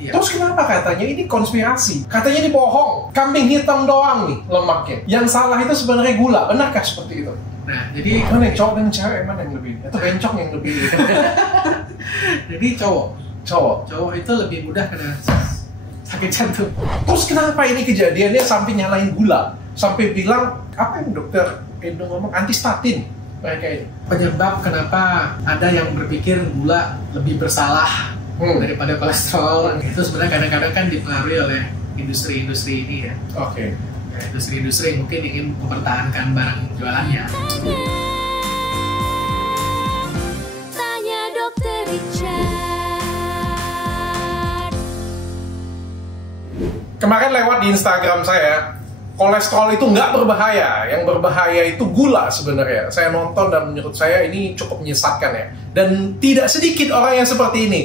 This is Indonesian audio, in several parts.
Iya. Terus kenapa katanya ini konspirasi? Katanya ini bohong. Kambing hitam doang nih lemaknya. Yang salah itu sebenarnya gula. Benarkah seperti itu? Nah, jadi Mana yang cowok dan cewek mana yang lebih? Atau bencong yang lebih? jadi cowok itu lebih mudah kena sakit jantung. Terus kenapa ini kejadiannya sampai nyalain gula? Sampai bilang, apa yang dokter Edo ngomong, antistatin mereka ini? Penyebab kenapa ada yang berpikir gula lebih bersalah daripada kolesterol, itu sebenarnya kadang-kadang kan dipengaruhi oleh industri-industri ini ya. Oke. Industri-industri yang mungkin ingin mempertahankan barang jualannya. Tanya Dokter Richard. Kemarin lewat di Instagram saya, kolesterol itu nggak berbahaya. Yang berbahaya itu gula sebenarnya. Saya nonton dan menurut saya ini cukup menyesatkan ya. Dan tidak sedikit orang yang seperti ini.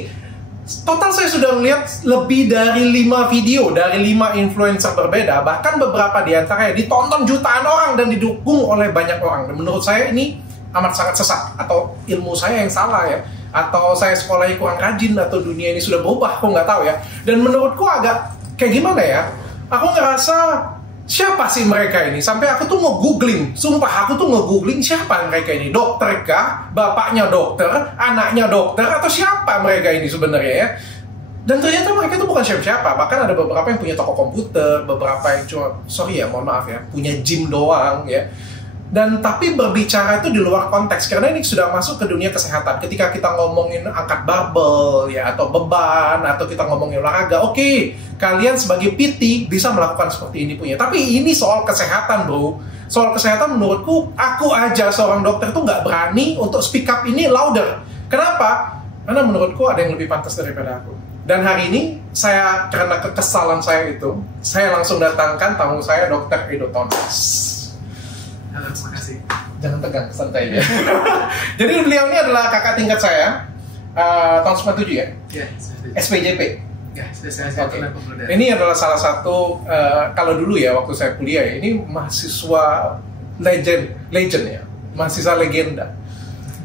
Total saya sudah melihat lebih dari 5 video dari 5 influencer berbeda. Bahkan beberapa di antaranya ditonton jutaan orang dan didukung oleh banyak orang. Dan menurut saya ini amat sangat sesat. Atau ilmu saya yang salah ya. Atau saya sekolahnya kurang rajin. Atau dunia ini sudah berubah. Aku nggak tahu ya. Dan menurutku agak kayak gimana ya. Aku ngerasa siapa sih mereka ini? Sampai aku tuh nge-googling. Sumpah aku tuh nge-googling siapa mereka ini? Dokter kah? Bapaknya dokter? Anaknya dokter? Atau siapa mereka ini sebenarnya ya? Dan ternyata mereka tuh bukan siapa-siapa. Bahkan ada beberapa yang punya toko komputer, beberapa yang cuma, sorry ya, mohon maaf ya, punya gym doang ya. Dan tapi berbicara itu di luar konteks, karena ini sudah masuk ke dunia kesehatan. Ketika kita ngomongin angkat barbel ya, atau beban, atau kita ngomongin olahraga, oke, kalian sebagai PT bisa melakukan seperti ini punya. Tapi ini soal kesehatan bro. Soal kesehatan menurutku, aku aja seorang dokter tuh nggak berani untuk speak up ini louder. Kenapa? Karena menurutku ada yang lebih pantas daripada aku. Dan hari ini, saya karena kekesalan saya itu, saya langsung datangkan tamu saya, Dr. Edo Thomas. Halo, terima kasih. Jangan tegang, santai aja. Jadi beliau ini adalah kakak tingkat saya, tahun 97 ya? Ya, SPJP. Ya, saya pernah pembuluh darah. Ini adalah salah satu, kalau dulu ya, waktu saya kuliah ya, ini mahasiswa legend ya, mahasiswa legenda.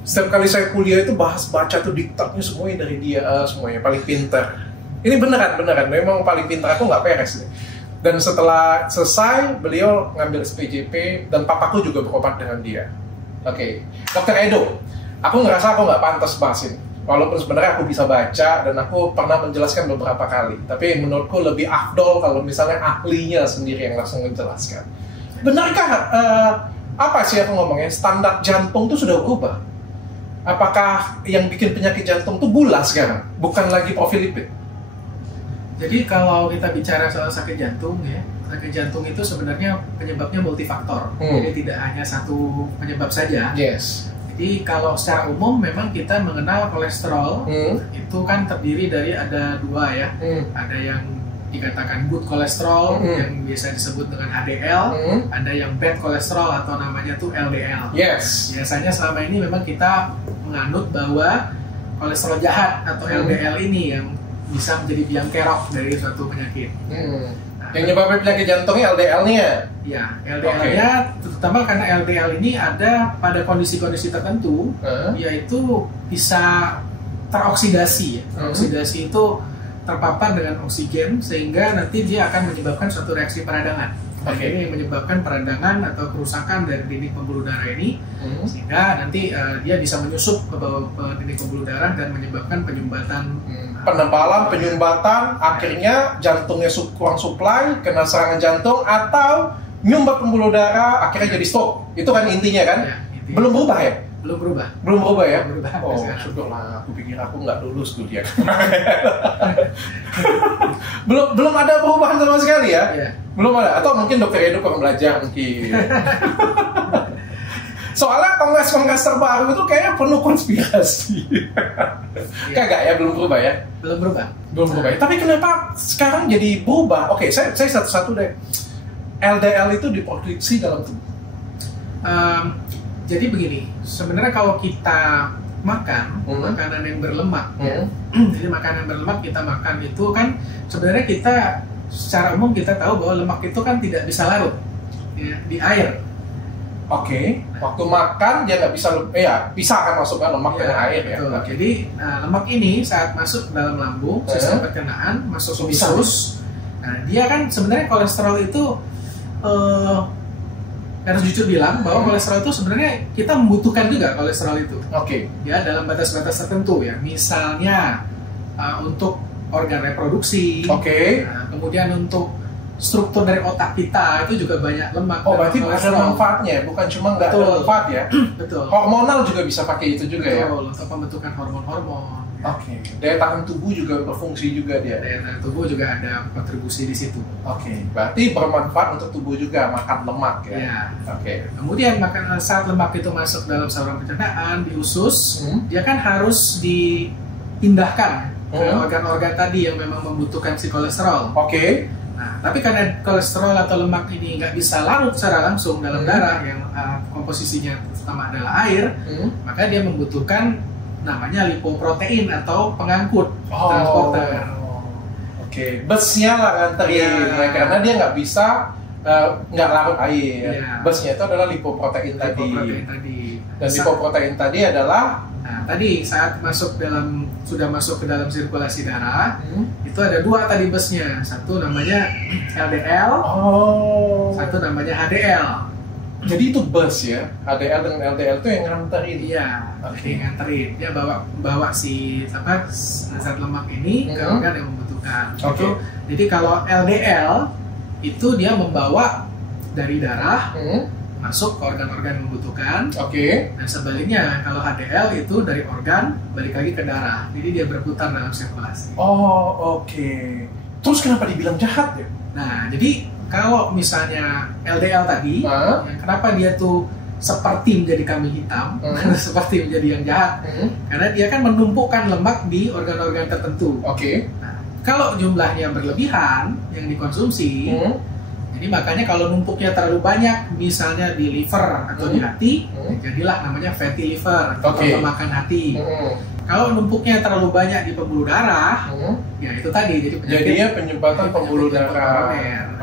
Setiap kali saya kuliah itu baca tuh diktatnya semuanya dari dia, semuanya paling pintar. Ini beneran, memang paling pintar, aku nggak peres deh. Dan setelah selesai, beliau ngambil SPJP dan papaku juga berobat dengan dia. Oke. Dokter Edo, aku ngerasa aku nggak pantas bahas ini. Walaupun sebenarnya aku bisa baca dan aku pernah menjelaskan beberapa kali. Tapi menurutku lebih afdol kalau misalnya ahlinya sendiri yang langsung menjelaskan. Benarkah, apa sih aku ngomongnya, standar jantung itu sudah berubah? Apakah yang bikin penyakit jantung itu gula sekarang? Bukan lagi profil lipid? Jadi kalau kita bicara soal sakit jantung ya, sakit jantung itu sebenarnya penyebabnya multifaktor. Jadi tidak hanya satu penyebab saja. Yes. Jadi kalau secara umum memang kita mengenal kolesterol itu kan terdiri dari ada dua ya. Ada yang dikatakan good kolesterol yang biasa disebut dengan HDL, ada yang bad kolesterol atau namanya tuh LDL. Yes. Biasanya selama ini memang kita menganut bahwa kolesterol jahat atau LDL ini yang bisa menjadi biang kerok dari suatu penyakit. Nah, yang nyebabin penyakit jantungnya LDL-nya? Ya, LDL-nya terutama karena LDL ini ada pada kondisi-kondisi tertentu, yaitu bisa teroksidasi. Teroksidasi itu terpapar dengan oksigen sehingga nanti dia akan menyebabkan suatu reaksi peradangan. Ini menyebabkan peradangan atau kerusakan dari dinding pembuluh darah ini, sehingga nanti dia bisa menyusup ke bawah dinding pembuluh darah dan menyebabkan penyumbatan. Penebalan, penyumbatan, akhirnya jantungnya kurang supply, kena serangan jantung, atau nyumbat pembuluh darah, akhirnya jadi stroke. Itu kan intinya kan? Ya, intinya. Belum berubah ya? Belum berubah. Belum berubah ya? Belum berubah. Oh, syukurlah. Aku pikir aku nggak lulus kuliah. belum ada perubahan sama sekali ya? Ya. Belum ada. Atau mungkin dokter Edo kurang belajar mungkin. Soalnya kongres-kongres terbaru itu kayaknya penuh konspirasi. Kagak ya, belum berubah ya? Belum berubah. Belum berubah. Tapi kenapa sekarang jadi berubah? Oke, saya satu-satu deh. LDL itu diproduksi dalam tubuh. Jadi begini, sebenarnya kalau kita makan makanan yang berlemak, ya, jadi makanan berlemak kita makan itu kan sebenarnya kita secara umum kita tahu bahwa lemak itu kan tidak bisa larut ya, di air. Oke. Waktu makan dia nggak bisa, bisa kan masukkan lemak dengan air ya. Betul. Jadi lemak ini saat masuk ke dalam lambung, sistem pencernaan masuk ke usus. Nah, dia kan sebenarnya kolesterol itu harus jujur bilang bahwa kolesterol itu sebenarnya kita membutuhkan juga kolesterol itu. Oke. Ya, dalam batas-batas tertentu ya. Misalnya untuk organ reproduksi. Oke. Nah, kemudian untuk struktur dari otak kita itu juga banyak lemak. Oh, berarti ada manfaatnya, bukan cuma nggak ada manfaat ya? Betul. Hormonal juga bisa pakai itu juga. Betul, ya? Untuk pembentukan hormon-hormon. Oke. Daya tahan tubuh juga berfungsi juga dia. Daya tahan tubuh juga ada kontribusi di situ. Oke. Berarti bermanfaat untuk tubuh juga makan lemak ya. Iya. Oke. Kemudian saat lemak itu masuk dalam saluran pencernaan di usus, dia kan harus dipindahkan ke organ-organ tadi yang memang membutuhkan si kolesterol. Oke. Nah, tapi karena kolesterol atau lemak ini nggak bisa larut secara langsung dalam darah yang komposisinya terutama adalah air, maka dia membutuhkan namanya lipoprotein atau pengangkut transporter. Oke. Busnya lah nganterin ya, karena dia nggak bisa nggak larut air. Busnya itu adalah lipoprotein tadi. Dan lipoprotein tadi adalah tadi saat sudah masuk ke dalam sirkulasi darah, itu ada dua tadi busnya. Satu namanya LDL, satu namanya HDL. Jadi itu bus ya, HDL dengan LDL itu yang nganterin. Iya, yang nganterin. Dia bawa si zat lemak ini ke organ yang membutuhkan. Jadi kalau LDL itu dia membawa dari darah masuk ke organ-organ yang membutuhkan. Dan sebaliknya kalau HDL itu dari organ balik lagi ke darah. Jadi dia berputar dalam sirkulasi. Terus kenapa dibilang jahat ya? Nah, jadi kalau misalnya LDL tadi, kenapa dia tuh seperti menjadi kambing hitam, seperti menjadi yang jahat? Karena dia kan menumpukan lemak di organ-organ tertentu. Nah, kalau jumlahnya berlebihan yang dikonsumsi, jadi makanya kalau numpuknya terlalu banyak, misalnya di liver atau di hati, jadilah namanya fatty liver atau pelemakan hati. Kalau numpuknya terlalu banyak di pembuluh darah, ya itu tadi jadi penyumbatan pembuluh darah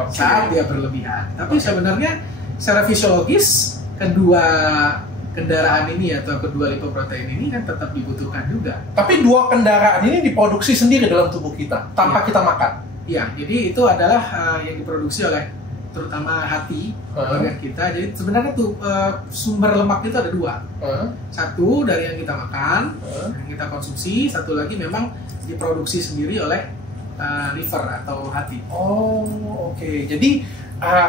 saat dia berlebihan. Tapi sebenarnya secara fisiologis kedua kendaraan ini atau kedua lipoprotein ini kan tetap dibutuhkan juga. Tapi dua kendaraan ini diproduksi sendiri dalam tubuh kita tanpa kita makan. Iya, jadi itu adalah yang diproduksi oleh terutama hati organ kita. Jadi sebenarnya tuh sumber lemak itu ada dua. Satu dari yang kita makan, yang kita konsumsi. Satu lagi memang diproduksi sendiri oleh liver atau hati. Jadi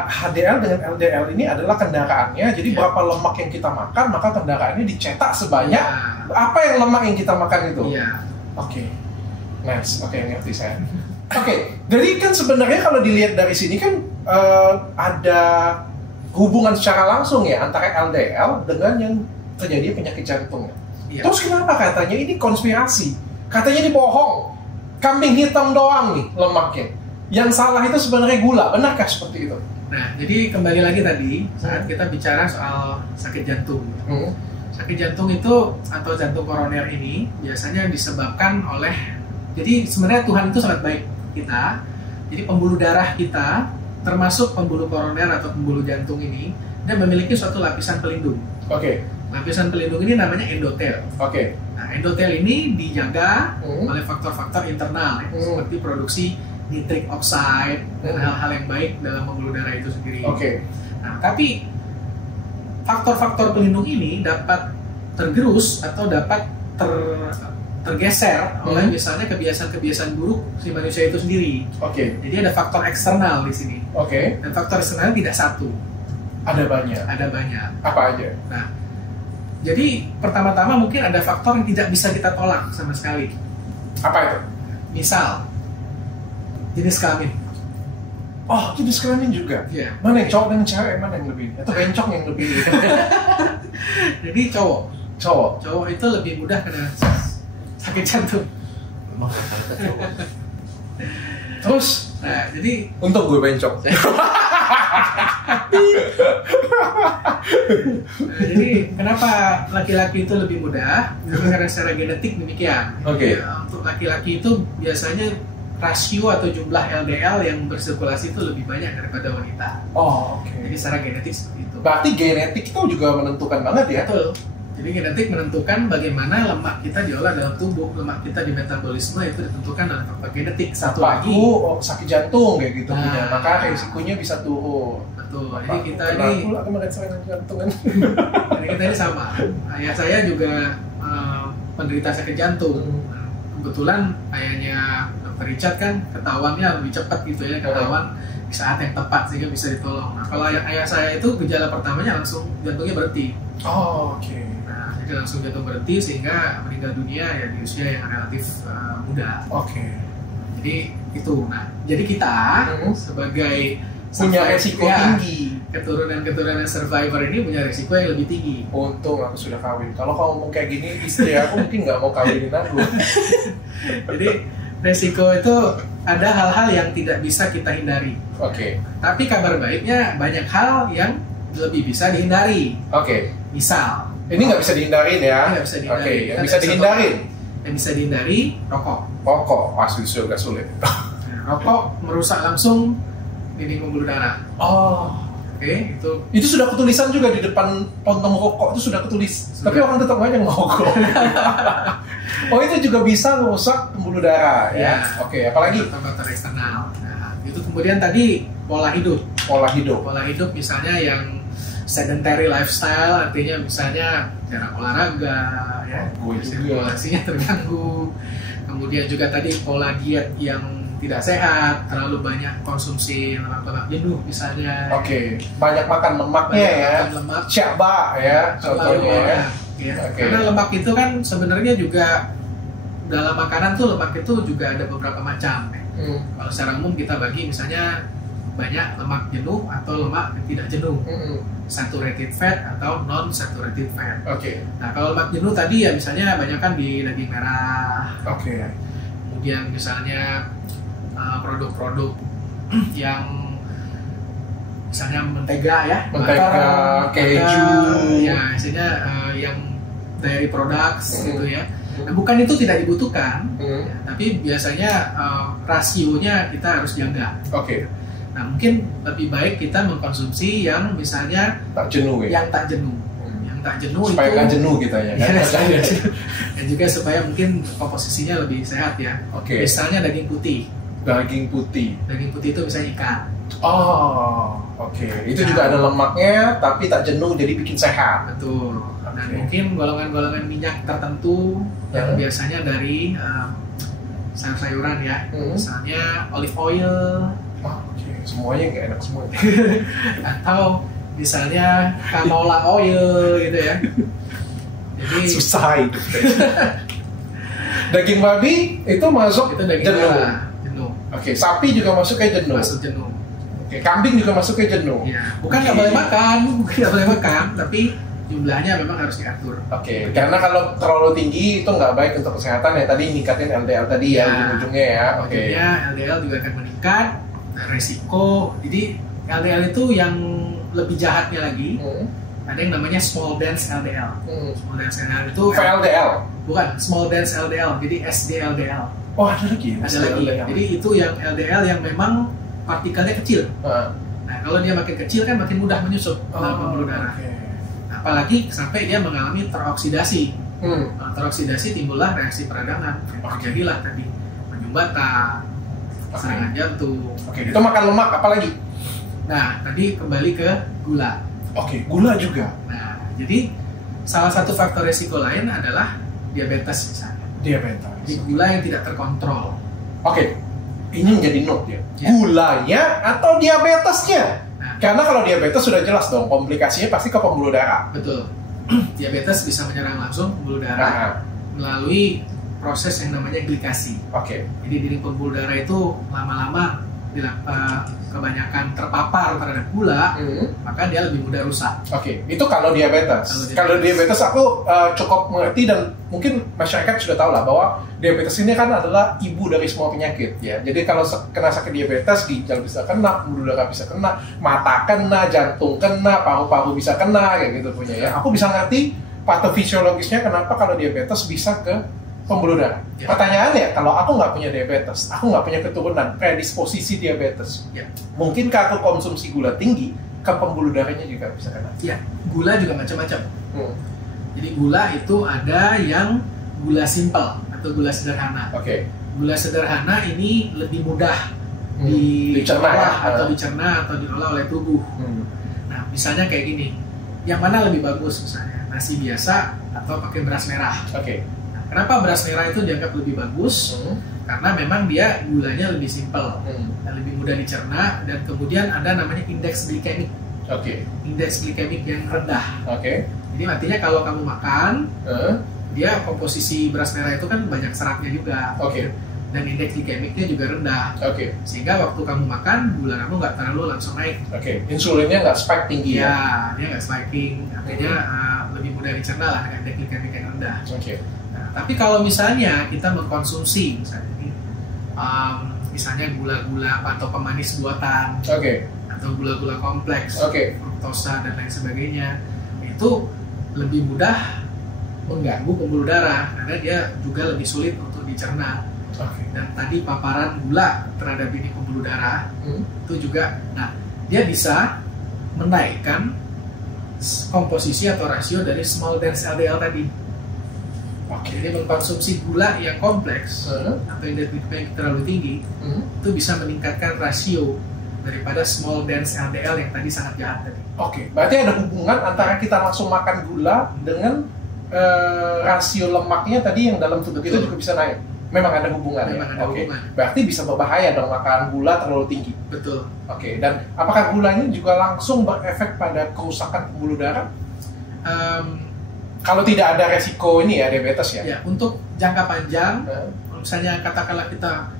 HDL dengan LDL ini adalah kendaraannya. Jadi berapa lemak yang kita makan, maka kendaraannya dicetak sebanyak apa yang lemak yang kita makan itu. Nice. Ngerti saya. Jadi kan sebenarnya kalau dilihat dari sini kan ada hubungan secara langsung ya antara LDL dengan yang terjadi penyakit jantung. Terus kenapa katanya ini konspirasi? Katanya ini bohong. Kambing hitam doang nih lemaknya. Yang salah itu sebenarnya gula. Benarkah seperti itu? Nah, jadi kembali lagi tadi saat kita bicara soal sakit jantung. Sakit jantung itu atau jantung koroner ini biasanya disebabkan oleh, jadi sebenarnya Tuhan itu sangat baik kita. Jadi pembuluh darah kita termasuk pembuluh koroner atau pembuluh jantung ini dia memiliki suatu lapisan pelindung. Lapisan pelindung ini namanya endotel. Nah, endotel ini dijaga oleh faktor-faktor internal seperti produksi nitric oxide dan hal-hal yang baik dalam pembuluh darah itu sendiri. Nah, tapi faktor-faktor pelindung ini dapat tergerus atau dapat tergeser oleh misalnya kebiasaan-kebiasaan buruk si manusia itu sendiri. Jadi ada faktor eksternal di sini. Dan faktor eksternal tidak satu. Ada banyak. Apa aja? Nah, jadi pertama-tama mungkin ada faktor yang tidak bisa kita tolak sama sekali. Apa itu? Misal jenis kelamin. Jenis kelamin juga? Mana yang cowok dan cewek, mana yang lebih? Atau bencong yang lebih? Jadi cowok itu lebih mudah kena sakit jantung. Terus? Nah, jadi untuk gue bencong. Jadi kenapa laki-laki itu lebih mudah? Karena secara genetik demikian. Untuk laki-laki itu biasanya rasio atau jumlah LDL yang bersirkulasi itu lebih banyak daripada wanita. Oh, oke. Jadi secara genetik seperti itu. Berarti genetik itu juga menentukan banget ya? Betul. Jadi genetik menentukan bagaimana lemak kita diolah dalam tubuh, lemak kita di metabolisme itu ditentukan oleh faktor genetik. Satu lagi, sakit jantung kayak gitu punya, Nah. maka risikonya bisa turun. betul. Jadi kita Kena ini, pula kemarin serangan jantungan. jadi kita ini sama. Ayah saya juga penderita sakit jantung. Nah, kebetulan ayahnya Dr. Richard kan ketahuannya lebih cepat gitu ya, ketahuan di saat yang tepat sehingga bisa ditolong. Nah, kalau ayah saya itu gejala pertamanya langsung jantungnya berhenti. Oh, oke. Nah, jadi langsung jantung berhenti sehingga meninggal dunia ya di usia yang relatif muda. Oke. Jadi itu. Nah, jadi kita sebagai Punya resiko tinggi. Keturunan survivor ini punya resiko yang lebih tinggi. Untung aku sudah kawin. Kalau kamu ngomong kayak gini, istri aku mungkin nggak mau kawinin aku. Jadi resiko itu ada hal-hal yang tidak bisa kita hindari. Oke. Tapi kabar baiknya banyak hal yang lebih bisa dihindari. Oke. Misal, Ini nggak bisa dihindarin ya? nggak bisa dihindari. Oke, yang Kita bisa dihindarin? Yang bisa dihindari, rokok. Rokok, pasti sudah sulit. Rokok merusak langsung dinding pembuluh darah. Oh, Oke, itu itu sudah ketulisan juga di depan pontong rokok itu sudah ketulis. Sudah. Tapi orang tetap aja ngerokok. Oh, itu juga bisa merusak pembuluh darah ya? Ya. Oke, apalagi faktor eksternal. Nah, itu kemudian tadi pola hidup. pola hidup. Pola hidup misalnya yang sedentary lifestyle, artinya misalnya jarang olahraga, ya, Gue juga. sirkulasinya terganggu. Kemudian juga tadi pola diet yang tidak sehat, terlalu banyak konsumsi lemak-lemak jenuh misalnya. Oke, banyak makan lemaknya Banyak ya. makan lemak. Syaba ya, Terlalu contohnya ya. banyak, ya. Oke. Karena lemak itu kan sebenarnya juga dalam makanan tuh lemak itu juga ada beberapa macam. Ya. Hmm. Kalau secara umum kita bagi misalnya banyak lemak jenuh atau lemak yang tidak jenuh, saturated fat atau non saturated fat. Oke, Nah, kalau lemak jenuh tadi ya misalnya banyak kan di daging merah, oke. kemudian misalnya produk-produk yang misalnya mentega ya, Mentega, keju. ya misalnya yang dairy products gitu ya. Nah, bukan itu tidak dibutuhkan, ya, tapi biasanya rasionya kita harus jaga. Oke, Nah, mungkin lebih baik kita mengkonsumsi yang misalnya tak jenuh ya. yang tak jenuh. Yang tak jenuh Supaya itu nggak jenuh kita ya kan? dan juga supaya mungkin komposisinya lebih sehat ya. Oke. Misalnya daging putih. Daging putih. Daging putih itu misalnya ikan. Oh, oke. Itu juga ada lemaknya, tapi tak jenuh, jadi bikin sehat. Betul. Dan Oke. mungkin golongan-golongan minyak tertentu yang biasanya dari sayur-sayuran ya. Misalnya olive oil Oh, oke. Semuanya nggak enak semua. atau misalnya canola oil gitu ya. Jadi Susah hidup. Daging babi itu masuk itu daging jenuh. merah, jenuh. Oke, sapi juga masuk kayak jenuh. Masuk jenuh. Oke, kambing juga masuk kayak jenuh. Ya, bukan nggak boleh makan, bukan nggak boleh makan, tapi jumlahnya memang harus diatur. Oke, karena kalau terlalu tinggi itu nggak baik untuk kesehatan ya. Tadi ningkatin LDL tadi ya, Ya. ujung-ujungnya ya. Oke. Akhirnya LDL juga akan meningkat, nah, resiko. Jadi LDL itu yang lebih jahatnya lagi, ada yang namanya small dense LDL. Small dense LDL itu VLDL. bukan small dense LDL, jadi SDLDL. Oh, ada lagi. Ada lagi. Jadi itu yang LDL yang memang partikelnya kecil. Nah, kalau dia makin kecil kan makin mudah menyusup dalam pembuluh darah. Oke. Nah, apalagi sampai dia mengalami teroksidasi. Nah, teroksidasi timbullah reaksi peradangan. Terjadilah tadi penyumbatan, serangan jantung. Oke, itu makan lemak apalagi? Nah, tadi kembali ke gula. Oke, gula juga. Nah, jadi salah satu faktor resiko lain adalah diabetes misalnya. Diabetes. Jadi gula yang tidak terkontrol. Oke, ini menjadi note ya. Ya. Gulanya atau diabetesnya? Nah, Karena kalau diabetes sudah jelas dong, komplikasinya pasti ke pembuluh darah. betul. Diabetes bisa menyerang langsung pembuluh darah Nah, melalui proses yang namanya glikasi. oke. Jadi dinding pembuluh darah itu lama-lama kebanyakan terpapar terhadap gula, maka dia lebih mudah rusak. Oke, itu kalau diabetes. Kalau Kalau diabetes aku cukup mengerti dan mungkin masyarakat sudah tahu lah bahwa diabetes ini kan adalah ibu dari semua penyakit ya. Jadi kalau kena sakit diabetes, ginjal bisa kena, pembuluh darah bisa kena, mata kena, jantung kena, paru-paru bisa kena kayak gitu punya ya. Aku bisa ngerti patofisiologisnya kenapa kalau diabetes bisa ke Pembuluh darah. Ya. Pertanyaannya, kalau aku nggak punya diabetes, aku nggak punya keturunan predisposisi diabetes, Ya. mungkinkah aku konsumsi gula tinggi ke pembuluh darahnya juga bisa kena? Ya, gula juga macam-macam. Hmm. Jadi gula itu ada yang gula simpel atau gula sederhana. Oke. Gula sederhana ini lebih mudah Dicerna ya? atau dicerna atau diolah oleh tubuh. Nah, misalnya kayak gini, yang mana lebih bagus misalnya, nasi biasa atau pakai beras merah? Oke. Nah, kenapa beras merah itu dianggap lebih bagus? Karena memang dia gulanya lebih simpel dan lebih mudah dicerna, dan kemudian ada namanya indeks glikemik. Oke. Indeks glikemik yang rendah. Oke. Jadi artinya kalau kamu makan, dia komposisi beras merah itu kan banyak seratnya juga. Oke. Dan indeks glikemiknya juga rendah. Oke. Sehingga waktu kamu makan, gula kamu nggak terlalu langsung naik. Oke. Insulinnya nggak spike tinggi ya? Ya, dia nggak spiking. Artinya lebih mudah dicerna lah dengan indeks glikemik yang rendah. Oke. Nah, tapi kalau misalnya kita mengkonsumsi misalnya ini, misalnya gula-gula atau pemanis buatan, Oke. atau gula-gula kompleks, Oke. fruktosa dan lain sebagainya, itu lebih mudah mengganggu pembuluh darah karena dia juga lebih sulit untuk dicerna. Oke. Dan tadi paparan gula terhadap ini pembuluh darah itu juga, nah dia bisa menaikkan komposisi atau rasio dari small dense LDL tadi. Oke. Jadi mengkonsumsi gula yang kompleks atau indeks glikemik terlalu tinggi itu bisa meningkatkan rasio daripada small dense LDL yang tadi sangat jahat tadi. Oke. Berarti ada hubungan antara kita langsung makan gula dengan rasio lemaknya tadi yang dalam tubuh kita juga bisa naik. Memang ada hubungan. Memang Ya? ada Oke. hubungan. Berarti bisa berbahaya dong makan gula terlalu tinggi. Betul. Oke. Dan apakah gulanya juga langsung berefek pada kerusakan pembuluh darah? Kalau tidak ada resiko ini ya diabetes ya? Ya, untuk jangka panjang, misalnya katakanlah kita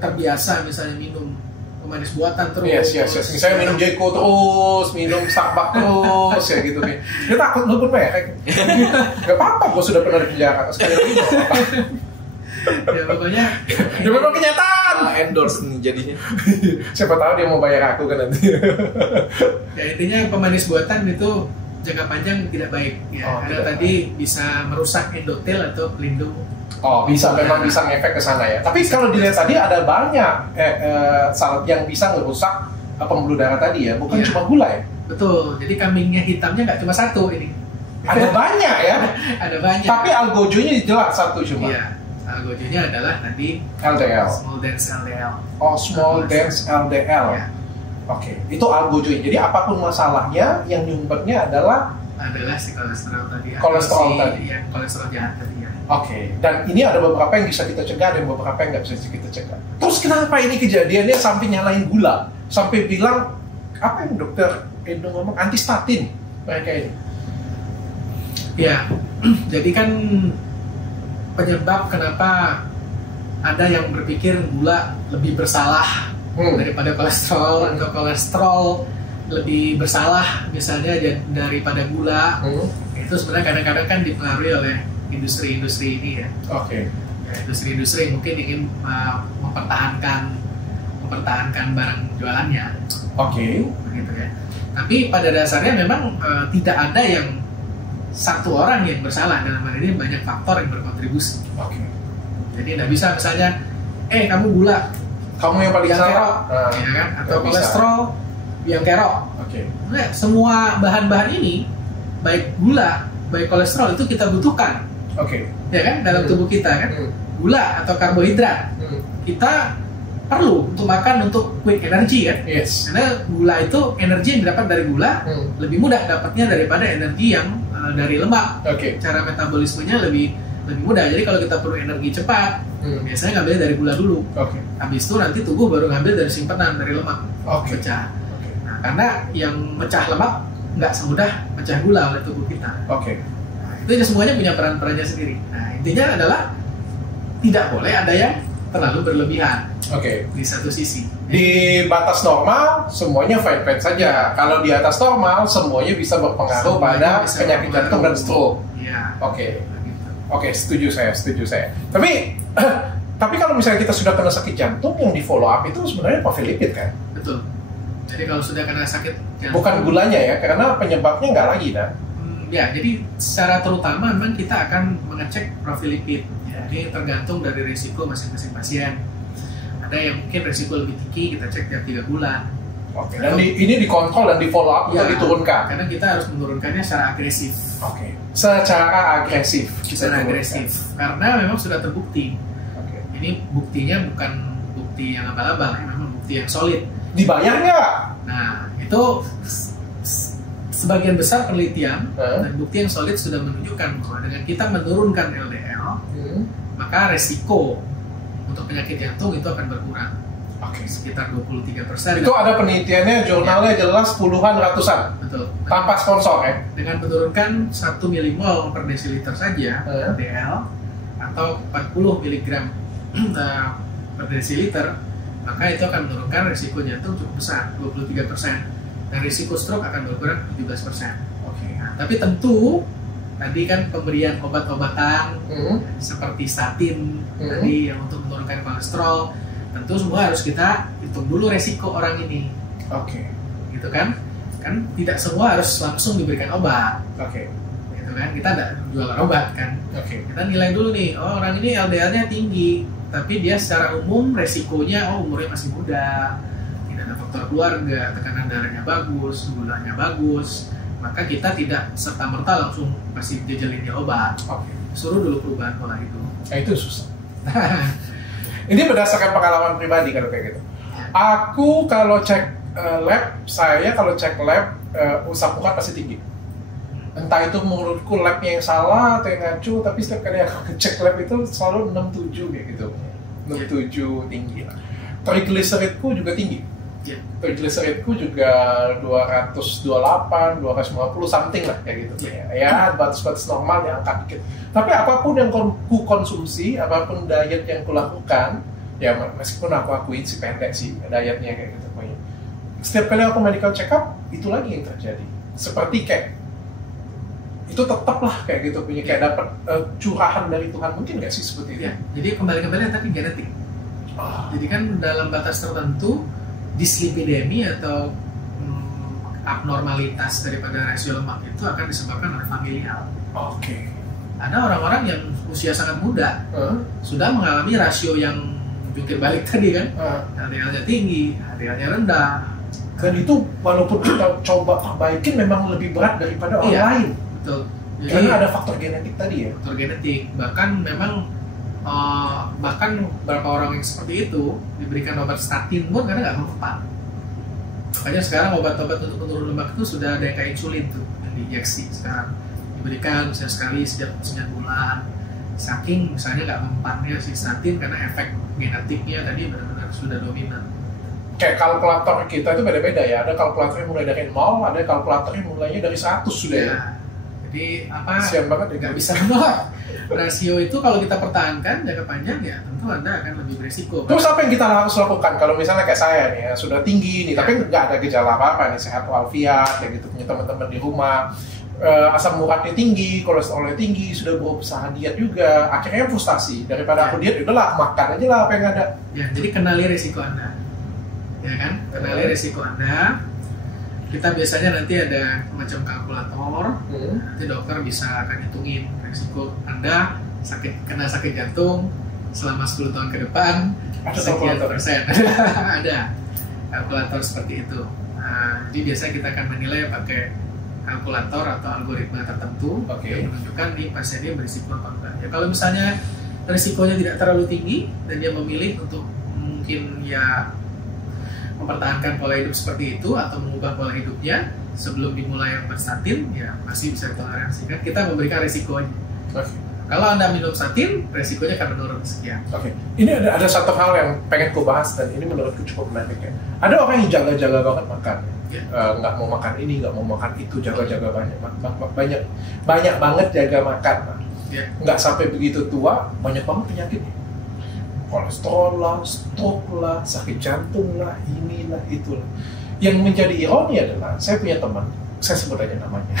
terbiasa misalnya minum pemanis buatan terus. Yes. Misalnya minum Jeko terus, minum Starbucks terus, ya gitu nih. Dia takut lu merek. Gak apa-apa, gue sudah pernah di penjara. Sekali lagi gak apa-apa. Ya pokoknya Ya memang kenyataan. Endorse nih jadinya. Siapa tahu dia mau bayar aku kan nanti. ya intinya pemanis buatan itu jangka panjang tidak baik ya. Oh, Karena tidak tadi bisa merusak endotel atau pelindung. Oh, memang bisa ngefek ke sana ya. Tapi kalau dilihat tadi ada banyak salat yang bisa ngerusak pembuluh darah tadi ya, bukan Iya. cuma gula ya. Betul. Jadi kambingnya hitamnya nggak cuma satu ini. Ada banyak ya. Ada banyak. Tapi algojonya jelas satu cuma. Iya. Algojonya adalah tadi LDL. small dense LDL. Oh, small dense LDL. Ya. Oke, itu algojoin. Jadi apapun masalahnya, yang nyumbernya adalah Adalah si kolesterol tadi. atau Kolesterol si tadi. Yang kolesterol jahat tadi ya. oke. Dan ini ada beberapa yang bisa kita cegah dan beberapa yang nggak bisa kita cegah. Terus kenapa ini kejadiannya sampai nyalahin gula, sampai bilang apa yang dokter Edo ngomong antistatin mereka ini? Ya, jadi kan penyebab kenapa ada yang berpikir gula lebih bersalah daripada kolesterol atau kolesterol lebih bersalah misalnya daripada gula, itu sebenarnya kadang-kadang kan dipengaruhi oleh industri-industri ini ya. Oke. Ya, industri-industri yang mungkin ingin mempertahankan barang jualannya, Oke. begitu ya. Tapi pada dasarnya memang tidak ada yang satu orang yang bersalah, dalam hal ini banyak faktor yang berkontribusi. Oke. Jadi tidak bisa misalnya, kamu gula, Kamu yang paling yang salah. kerok, ya kan? Atau nggak bisa. kolesterol, yang kerok. Oke. Nah, semua bahan-bahan ini, baik gula, baik kolesterol itu kita butuhkan, Oke. ya kan? Dalam tubuh kita kan, gula atau karbohidrat kita perlu untuk makan untuk quick energy kan? Yes. Karena gula itu energi yang didapat dari gula lebih mudah dapatnya daripada energi yang dari lemak. Oke. Cara metabolismenya lebih mudah. Jadi kalau kita perlu energi cepat, biasanya ngambil dari gula dulu. Oke. Habis itu nanti tubuh baru ngambil dari simpanan dari lemak. Oke. Pecah. Nah, karena yang mecah lemak nggak semudah mecah gula oleh tubuh kita. Oke. Nah, itu semuanya punya peran-perannya sendiri. Nah, intinya adalah tidak boleh ada yang terlalu berlebihan Oke. di satu sisi. Di batas normal semuanya fine-fine saja. Kalau di atas normal semuanya bisa berpengaruh Semuanya pada bisa penyakit jantung dan stroke. Iya. Oke. Begitu. Oke, setuju saya. Tapi kalau misalnya kita sudah kena sakit jantung, yang di follow up itu sebenarnya phospholipid kan? Betul. Jadi kalau sudah kena sakit jantung, Bukan gulanya ya, karena penyebabnya nggak lagi kan? ya, jadi secara terutama memang kita akan mengecek profil lipid. Ya. Ini tergantung dari risiko masing-masing pasien. Ada yang mungkin risiko lebih tinggi, kita cek tiap 3 bulan. Oke. Dan ini dikontrol dan di follow up Ya, atau diturunkan? Karena kita harus menurunkannya secara agresif. Oke. Secara agresif. Secara agresif. Karena memang sudah terbukti. Oke. Ini buktinya bukan bukti yang abal-abal, memang bukti yang solid. Dibayar nggak? Nah, itu sebagian besar penelitian dan bukti yang solid sudah menunjukkan bahwa dengan kita menurunkan LDL, maka resiko untuk penyakit jantung itu akan berkurang. Oke. Sekitar 23%. Itu ada penelitiannya, jurnalnya jelas puluhan ratusan. Betul. Tanpa sponsor ya? Dengan menurunkan 1 milimol per desiliter saja LDL atau 40 mg per desiliter, maka itu akan menurunkan risiko jantung cukup besar, 23%. Dan risiko stroke akan berkurang 17%. Oke. Nah, tapi tentu tadi kan pemberian obat-obatan seperti statin tadi yang untuk menurunkan kolesterol, tentu semua harus kita hitung dulu resiko orang ini. Oke. Gitu kan? Kan tidak semua harus langsung diberikan obat. Oke. Gitu kan? Kita tidak jualan obat kan. Oke. Kita nilai dulu nih, oh orang ini LDL-nya tinggi, tapi dia secara umum resikonya umurnya masih muda, tidak ada faktor keluarga, tekanan darahnya bagus, gulanya bagus, maka kita tidak serta-merta langsung kasih jejelin dia obat. Oke. Suruh dulu perubahan pola hidup. Nah, itu susah. Ini berdasarkan pengalaman pribadi kalau kayak gitu. Aku kalau cek lab, saya kalau cek lab usap urat pasti tinggi. Entah itu menurutku labnya yang salah atau yang ngacu, tapi setiap kali aku cek lab itu selalu 67 kayak gitu. 67 tinggi lah. Triglyceridku juga tinggi. Triglyceridku juga 228, 250 something lah kayak gitu. Ya batas-batas normal yang angkat dikit. Tapi apapun yang ku konsumsi, apapun diet yang ku lakukan, ya meskipun aku akuin sih pendek sih dietnya kayak gitu pokoknya. Setiap kali aku medical check up, itu lagi yang terjadi. Seperti kayak itu tetap lah kayak gitu punya kayak dapat curahan dari Tuhan, mungkin nggak sih seperti itu? Ya, jadi kembali tadi genetik. Jadi kan dalam batas tertentu dislipidemi atau abnormalitas daripada rasio lemak itu akan disebabkan oleh familial. Oke. Ada orang-orang yang usia sangat muda sudah mengalami rasio yang jungkir balik tadi kan, LDL-nya tinggi, HDL-nya rendah. Dan itu walaupun kita coba perbaikin memang lebih berat daripada orang lain. Betul. Jadi, karena ada faktor genetik tadi ya. Faktor genetik, bahkan memang bahkan beberapa orang yang seperti itu diberikan obat statin pun karena nggak mempan. Makanya sekarang obat-obat untuk penurun lemak itu sudah ada yang kayak insulin tuh yang diinjeksi sekarang, diberikan misalnya sekali setiap 9 bulan. Saking misalnya nggak mempannya si statin karena efek genetiknya tadi benar-benar sudah dominan. Kayak kalkulator kita itu beda-beda ya. Ada kalkulator yang mulai dari 0, ada kalkulator yang mulainya dari 100 sudah ya. Jadi apa? Siap banget ya. Nggak bisa nolak. Rasio itu kalau kita pertahankan jangka panjang ya tentu Anda akan lebih berisiko. Terus apa yang kita harus lakukan kalau misalnya kayak saya nih ya, sudah tinggi nih, tapi nggak ada gejala apa-apa nih, sehat walafiat kayak gitu, punya teman-teman di rumah, asam uratnya tinggi, kolesterolnya tinggi, sudah berusaha diet juga, akhirnya frustasi daripada aku diet, udahlah makan aja lah apa yang ada. Ya, jadi kenali risiko Anda, ya kan? Kenali risiko Anda. Kita biasanya nanti ada macam kalkulator, nanti dokter bisa akan hitungin risiko Anda kena sakit jantung selama 10 tahun ke depan, sekian persen. Ada kalkulator seperti itu. Nah, jadi biasanya kita akan menilai pakai kalkulator atau algoritma tertentu yang menunjukkan nih pasiennya berisiko apa enggak. Ya kalau misalnya risikonya tidak terlalu tinggi dan dia memilih untuk mungkin ya mempertahankan pola hidup seperti itu atau mengubah pola hidupnya sebelum dimulai obat statin, ya masih bisa ditoleransi kan, kita memberikan resikonya. Kalau Anda minum statin, resikonya akan menurun sekian. Ini ada satu hal yang pengen ku bahas dan ini menurutku cukup menarik ya. Ada orang yang jaga-jaga banget makan, nggak mau makan ini, nggak mau makan itu, jaga-jaga banyak banget jaga makan. Nggak sampai begitu tua, banyak banget penyakitnya. Kolesterol lah, stroke lah, sakit jantung lah, inilah, itulah. Yang menjadi ironi adalah, saya punya teman, saya sebut aja namanya.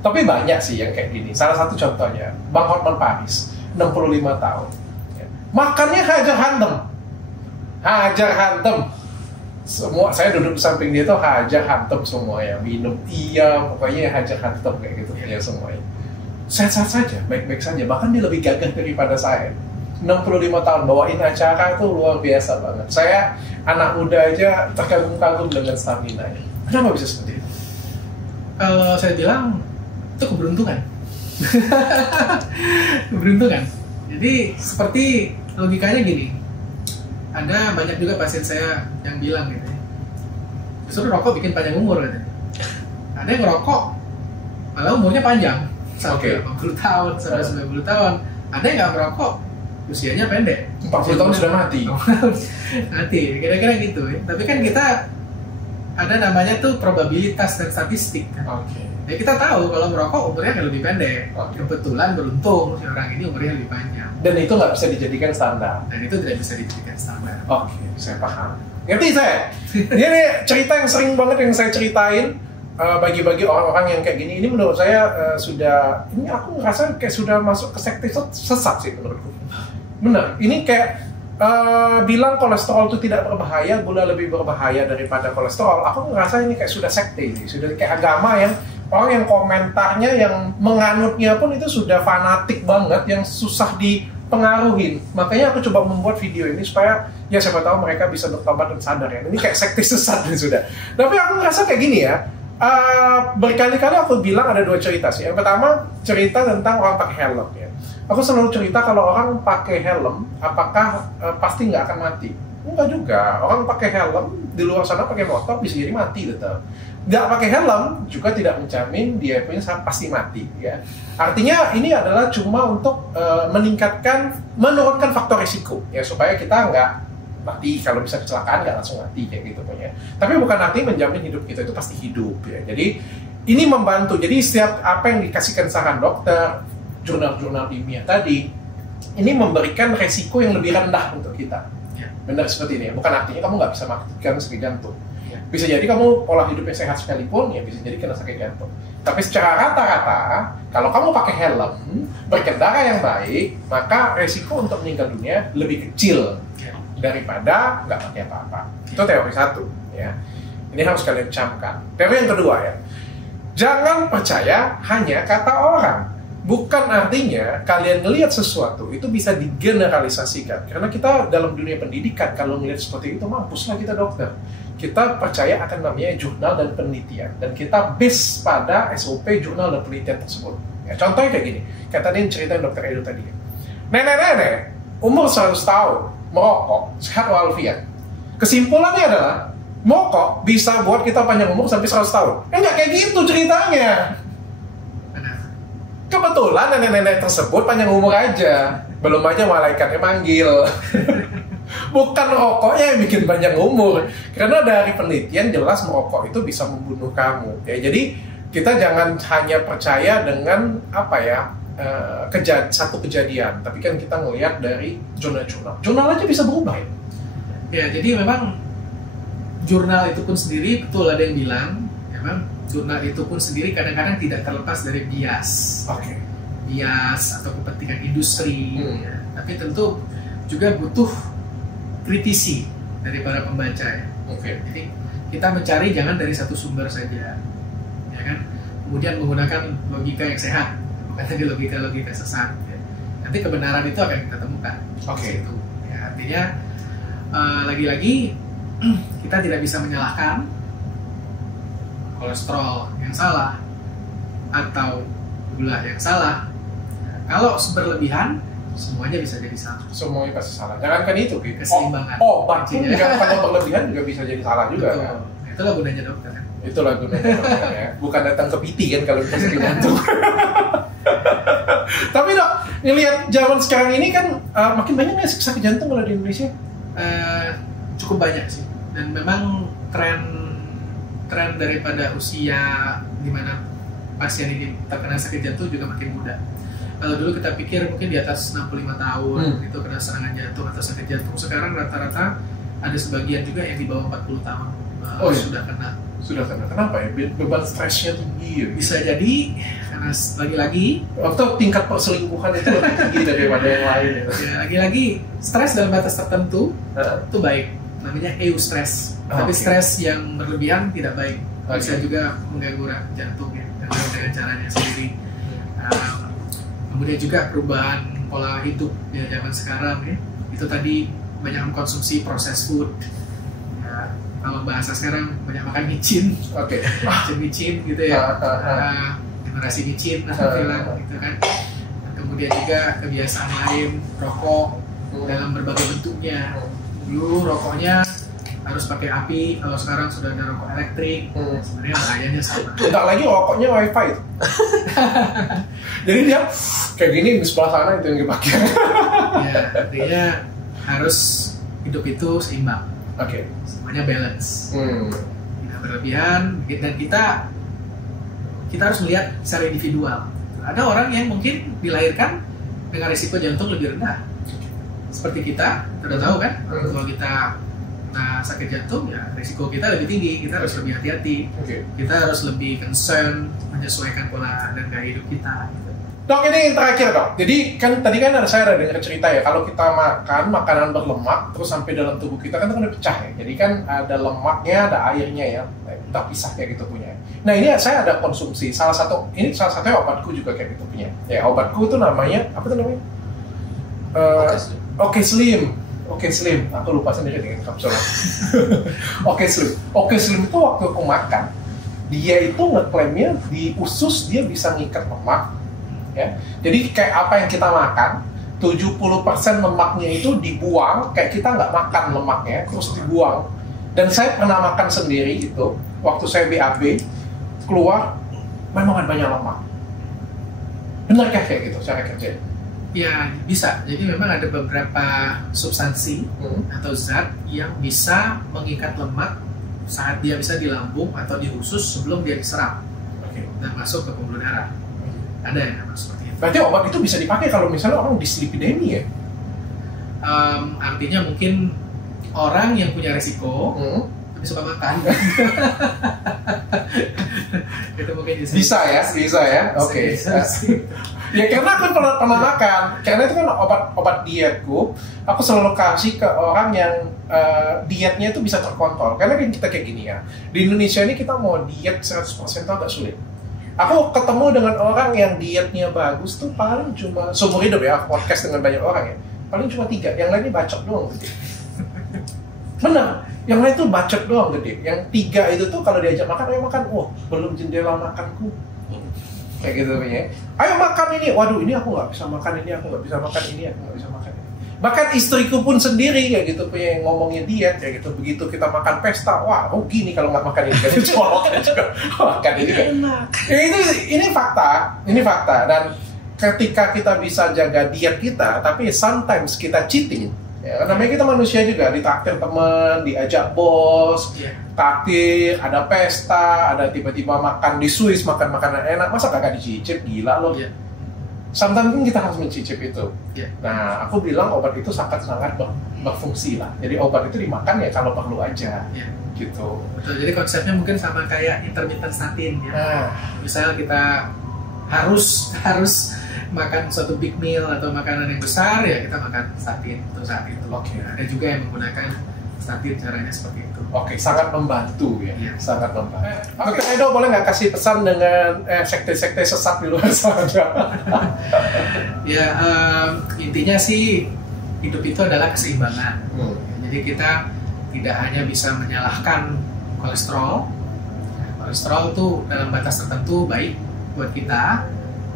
Tapi banyak sih yang kayak gini. Salah satu contohnya, Bang Hotman Paris, 65 tahun. Makannya hajar hantem. Semua, saya duduk di samping dia tuh hajar hantem semua ya. Minum iya, pokoknya hajar hantem kayak gitu ya semuanya. sehat-sehat saja, baik-baik saja. Bahkan dia lebih gagah daripada saya. 65 tahun bawain acara itu luar biasa banget. Saya anak muda aja terkagum-kagum dengan stamina-nya. Kenapa bisa seperti itu? Saya bilang itu keberuntungan. Keberuntungan. Jadi seperti logikanya gini, ada banyak juga pasien saya yang bilang gitu, justru rokok bikin panjang umur gitu. Ada yang ngerokok malah umurnya panjang, sampai 80 tahun, sampai 90 tahun. Ada yang nggak merokok, usianya pendek, 40 tahun sudah mati. Mati, kira-kira gitu ya. Tapi kan kita ada namanya tuh probabilitas dan statistik kan. Ya kita tahu kalau merokok umurnya akan lebih pendek. Kebetulan beruntung si orang ini umurnya lebih panjang. Dan itu nggak bisa dijadikan standar. Dan itu tidak bisa dijadikan standar. Saya paham. Ngerti saya? Ini cerita yang sering banget yang saya ceritain bagi-bagi orang-orang yang kayak gini. Ini menurut saya ini aku ngerasa kayak sudah masuk ke sekte sesat sih menurutku. Benar. Ini kayak bilang kolesterol itu tidak berbahaya, gula lebih berbahaya daripada kolesterol. Aku ngerasa ini kayak sudah sekte ini, sudah kayak agama yang orang yang komentarnya, yang menganutnya pun itu sudah fanatik banget, yang susah dipengaruhin. Makanya aku coba membuat video ini supaya ya siapa tahu mereka bisa bertobat dan sadar ya. Ini kayak sekte sesat ini sudah. Tapi aku ngerasa kayak gini ya. Berkali-kali aku bilang ada 2 cerita sih. Yang pertama cerita tentang orang pakai helm ya. Aku selalu cerita kalau orang pakai helm, apakah pasti nggak akan mati? Enggak juga. Orang pakai helm di luar sana pakai motor bisa jadi mati tetap. Nggak pakai helm juga tidak menjamin dia punya pasti mati ya. Artinya ini adalah cuma untuk menurunkan faktor risiko ya, supaya kita nggak mati. Kalau bisa kecelakaan nggak langsung mati kayak gitu punya. Tapi bukan artinya menjamin hidup kita itu pasti hidup ya. Jadi ini membantu. Jadi setiap apa yang dikasihkan saran dokter, jurnal-jurnal ilmiah tadi, ini memberikan resiko yang lebih rendah untuk kita. Benar seperti ini ya. Bukan artinya kamu nggak bisa matikan sakit jantung. Bisa jadi kamu pola hidupnya sehat sekalipun, ya bisa jadi kena sakit jantung. Tapi secara rata-rata, kalau kamu pakai helm, berkendara yang baik, maka resiko untuk meninggal dunia lebih kecil daripada nggak pakai apa-apa. Itu teori satu. Ya. Ini harus kalian camkan. Teori yang kedua ya, jangan percaya hanya kata orang. Bukan artinya kalian melihat sesuatu itu bisa digeneralisasikan. Karena kita dalam dunia pendidikan, kalau melihat seperti itu, mampuslah kita dokter. Kita percaya akan namanya jurnal dan penelitian. Dan kita base pada SOP jurnal dan penelitian tersebut. Ya, contohnya kayak gini. Kayak tadi yang cerita Dr. Edo tadi. Nenek-nenek, umur 100 tahun, merokok, sehat walafiat. Kesimpulannya adalah, merokok bisa buat kita panjang umur sampai 100 tahun. Enggak kayak gitu ceritanya. Kebetulan nenek-nenek tersebut panjang umur aja. Belum aja malaikatnya manggil. Bukan rokoknya yang bikin panjang umur. Karena dari penelitian jelas merokok itu bisa membunuh kamu. Ya, jadi kita jangan hanya percaya dengan satu kejadian. Tapi kan kita ngelihat dari jurnal-jurnal. Jurnal aja bisa berubah ya. Ya, jadi memang jurnal itu pun sendiri, betul ada yang bilang, memang jurnal itu pun sendiri kadang-kadang tidak terlepas dari bias. Bias atau kepentingan industri. Ya. Tapi tentu juga butuh kritisi dari para pembaca ya. Jadi kita mencari jangan dari satu sumber saja, ya kan? Kemudian menggunakan logika yang sehat, bukan tadi logika sesat. Ya. Nanti kebenaran itu akan kita temukan. Itu. Ya, artinya lagi-lagi kita tidak bisa menyalahkan kolesterol yang salah atau gula yang salah. Kalau berlebihan, semuanya bisa jadi salah. Semuanya pasti salah. Jangan kan itu, gitu. Keseimbangan. Obat pun juga kalau berlebihan juga bisa jadi salah juga. Kan? Itulah gunanya dokter. Itulah gunanya dokter ya. Bukan datang ke PT kan kalau bisa sakit jantung. Tapi dok, ngelihat zaman sekarang ini kan makin banyak nggak sakit jantung kalau di Indonesia? Cukup banyak sih. Dan memang tren daripada usia di mana pasien ini terkena sakit jantung juga makin muda. Kalau dulu kita pikir mungkin di atas 65 tahun itu kena serangan jantung atau sakit jantung. Sekarang rata-rata ada sebagian juga yang di bawah 40 tahun sudah kena. Kenapa ya? Beban stresnya tinggi ya? Bisa jadi karena lagi-lagi waktu tingkat perselingkuhan itu lebih tinggi daripada yang lain ya. Lagi-lagi stres dalam batas tertentu itu baik. Namanya eustress. Tapi stres yang berlebihan tidak baik. Bisa juga mengganggu jantung ya dengan caranya sendiri. Kemudian juga perubahan pola hidup ya zaman sekarang ya. Itu tadi banyak mengkonsumsi processed food. Ya, kalau bahasa sekarang banyak makan micin. Oke. Micin gitu ya. Generasi micin bilang gitu kan. Kemudian juga kebiasaan lain, rokok dalam berbagai bentuknya. Dulu rokoknya harus pakai api, kalau sekarang sudah ada rokok elektrik. Sebenarnya bahayanya sama. Tidak lagi rokoknya wifi itu. Jadi dia kayak gini di sebelah sana itu yang dipakai. Ya, artinya harus hidup itu seimbang. Oke. Semuanya balance. Tidak berlebihan, dan kita harus melihat secara individual. Ada orang yang mungkin dilahirkan dengan risiko jantung lebih rendah. Seperti kita udah tahu kan, kalau kita sakit jantung ya risiko kita lebih tinggi, kita harus lebih hati-hati. Kita harus lebih concern menyesuaikan pola dan gaya hidup kita. Dok, ini yang terakhir dok. Jadi kan tadi kan saya ada dengar cerita ya, kalau kita makan makanan berlemak terus sampai dalam tubuh kita kan itu udah pecah ya. Jadi kan ada lemaknya, ada airnya ya, kita pisah kayak gitu punya. Nah ini saya ada konsumsi salah satunya obatku juga kayak gitu punya. Ya obatku itu namanya apa tuh namanya? Oke Slim. Aku lupa sendiri dengan kapsulnya. Oke Slim itu waktu aku makan, dia itu ngeklaimnya di usus dia bisa ngikat lemak. Ya. Jadi kayak apa yang kita makan, 70% lemaknya itu dibuang, kayak kita nggak makan lemaknya, terus dibuang. Dan saya pernah makan sendiri itu, waktu saya BAB, keluar, memang ada banyak lemak. Benar kayak gitu, cara kerja? Ya, bisa. Jadi memang ada beberapa substansi atau zat yang bisa mengikat lemak saat dia bisa di lambung atau di usus sebelum dia diserap dan masuk ke pembuluh darah. Ada yang namanya seperti itu. Berarti obat itu bisa dipakai kalau misalnya orang dyslipidemia ya? Artinya mungkin orang yang punya resiko tapi suka makan. Itu mungkin bisa ya. Oke. Ya karena aku pernah makan, karena itu kan obat dietku, aku selalu kasih ke orang yang dietnya itu bisa terkontrol. Karena kan kita kayak gini ya, di Indonesia ini kita mau diet 100% itu agak sulit. Aku ketemu dengan orang yang dietnya bagus tuh paling cuma seumur hidup ya, aku podcast dengan banyak orang ya, paling cuma 3, yang lainnya bacot doang gede. Benar, yang lain tuh bacot doang gede. Yang 3 itu tuh kalau diajak makan, ayo makan, wah belum jendela makanku. Kayak gitu punya. Ayo makan ini, waduh ini aku nggak bisa makan ini, aku nggak bisa makan ini, aku nggak bisa makan ini. Bahkan istriku pun sendiri kayak gitu punya yang ngomongnya diet kayak gitu. Begitu kita makan pesta, wah rugi nih kalau nggak makan ini kan makan ini kan. Ya, ini fakta dan ketika kita bisa jaga diet kita, tapi sometimes kita cheating. Ya, namanya kita manusia juga, ditraktir teman, diajak bos, takdir, ada pesta, ada tiba-tiba makan di Swiss, makan makanan enak, masa kagak dicicip, gila loh. Sometimes kita harus mencicip itu. Nah, aku bilang obat itu sangat-sangat berfungsi lah. Jadi obat itu dimakan ya kalau perlu aja, gitu. Betul. Jadi konsepnya mungkin sama kayak intermittent statin ya. Misalnya kita harus makan suatu big meal atau makanan yang besar ya kita makan statin untuk saat itu. Ada juga yang menggunakan statin caranya seperti itu. Sangat membantu ya. Sangat membantu. Dr. Edo boleh nggak kasih pesan dengan sekte-sekte sesat di luar sana? Ya intinya sih hidup itu adalah keseimbangan. Jadi kita tidak hanya bisa menyalahkan kolesterol. Kolesterol itu dalam batas tertentu baik buat kita.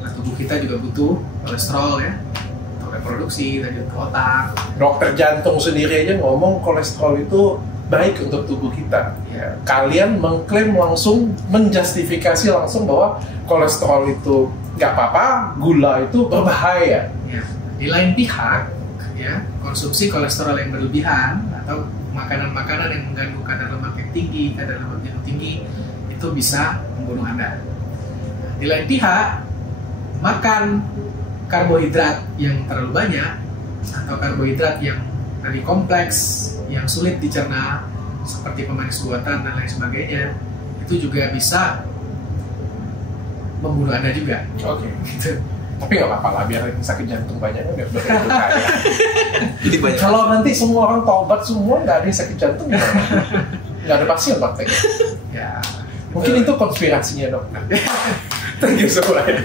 Tubuh kita juga butuh kolesterol ya untuk reproduksi dan untuk otak. Dokter jantung sendiri aja ngomong kolesterol itu baik untuk tubuh kita. Ya. Kalian mengklaim langsung, menjustifikasi langsung bahwa kolesterol itu nggak apa-apa, gula itu berbahaya. Ya. Di lain pihak, ya konsumsi kolesterol yang berlebihan atau makanan-makanan yang mengandung kadar lemak yang tinggi, kadar lemak yang tinggi itu bisa membunuh Anda. Di lain pihak, makan karbohidrat yang terlalu banyak atau karbohidrat yang tadi kompleks, yang sulit dicerna seperti pemanis buatan dan lain sebagainya, itu juga bisa membunuh Anda juga. Gitu. Tapi nggak apa-apa lah, biar sakit jantung banyaknya biar berkaya. Jadi banyak. Kalau nanti semua orang tobat semua nggak ada yang sakit jantung, nggak ada pasien prakteknya. Ya. Mungkin itu konspirasinya dok. Thank you so much.